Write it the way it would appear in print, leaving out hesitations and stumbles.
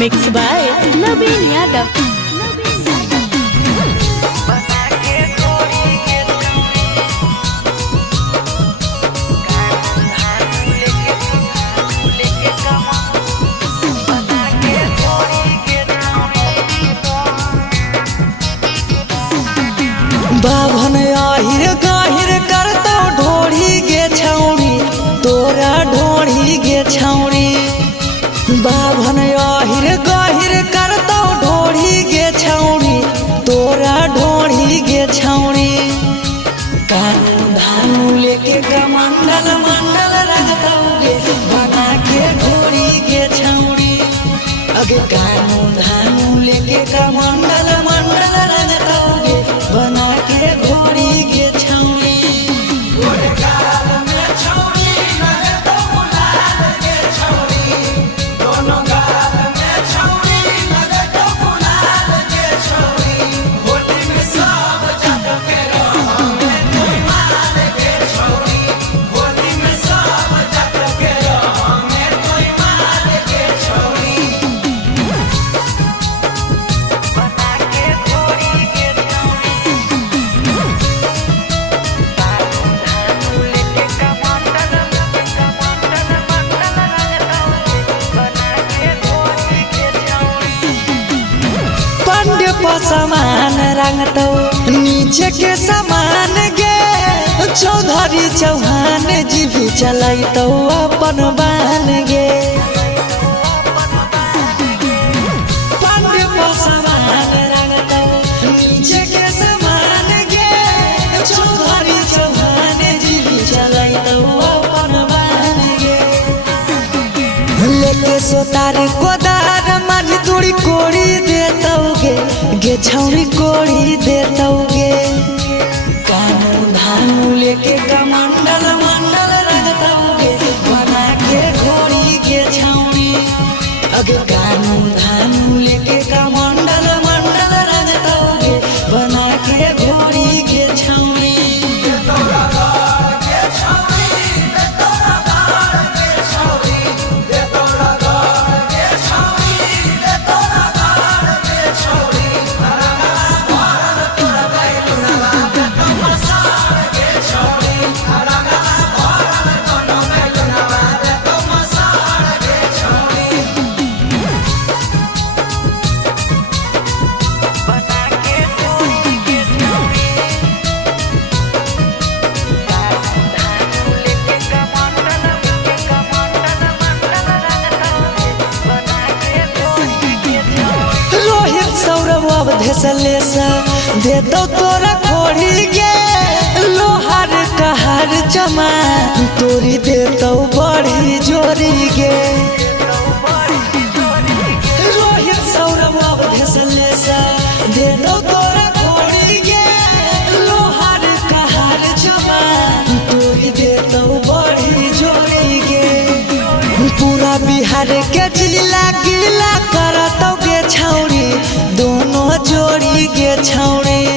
Mixed by Naveen Yadav. बाभन आहिर गाहिर करतो ढोढ़ी गे छौड़ी तोरा ढोढ़ी गे छौड़ी। बाभन आहिर गाहिर करतो ढोढ़ी गे छौड़ी तोरा ढोढ़ी गे छौड़ी। कानू धानू लेके कमंडल मंडल रखतौगे बना के घोड़ी गे छौड़ी। अगे कानू धानू लेके कमंडल मंडल रखतौगे बना के घोड़ी गे छौड़ी। समान रंगतो नीचे के समान गे चौधरी चौहान जी भी चलैतो अपन बान गे। पंडित समान रंगतो नीचे के समान गे चौधरी चौहान जी भी चलैतो अपन बान गे। लेके सोतार कोदार मारी दूरी कोड़ी देतौगे गे छौड़ी कोड़ी देतौगे। कानू धानू लेके कमंडल मंडल रखतौगे बना के घोड़ी गे छौड़ी। अगे कानू धानू लेके कमंडल मंडल रखतौगे बना के घोड़ी गे छौड़ी। धसलेसा देतो तोरा खोड़ी गे लोहार कहार चमा तोरी देतो बड़ी जोरी गे। रोहित सौरभ धसलेसा देतो तोरा खोड़ी गे लोहार कहार चमा तोरी देतो बड़ी जोरी गे। पूरा बिहार के जिला गिला करतौ गे छौड़ी दोनों जोड़ी गे छौड़ी।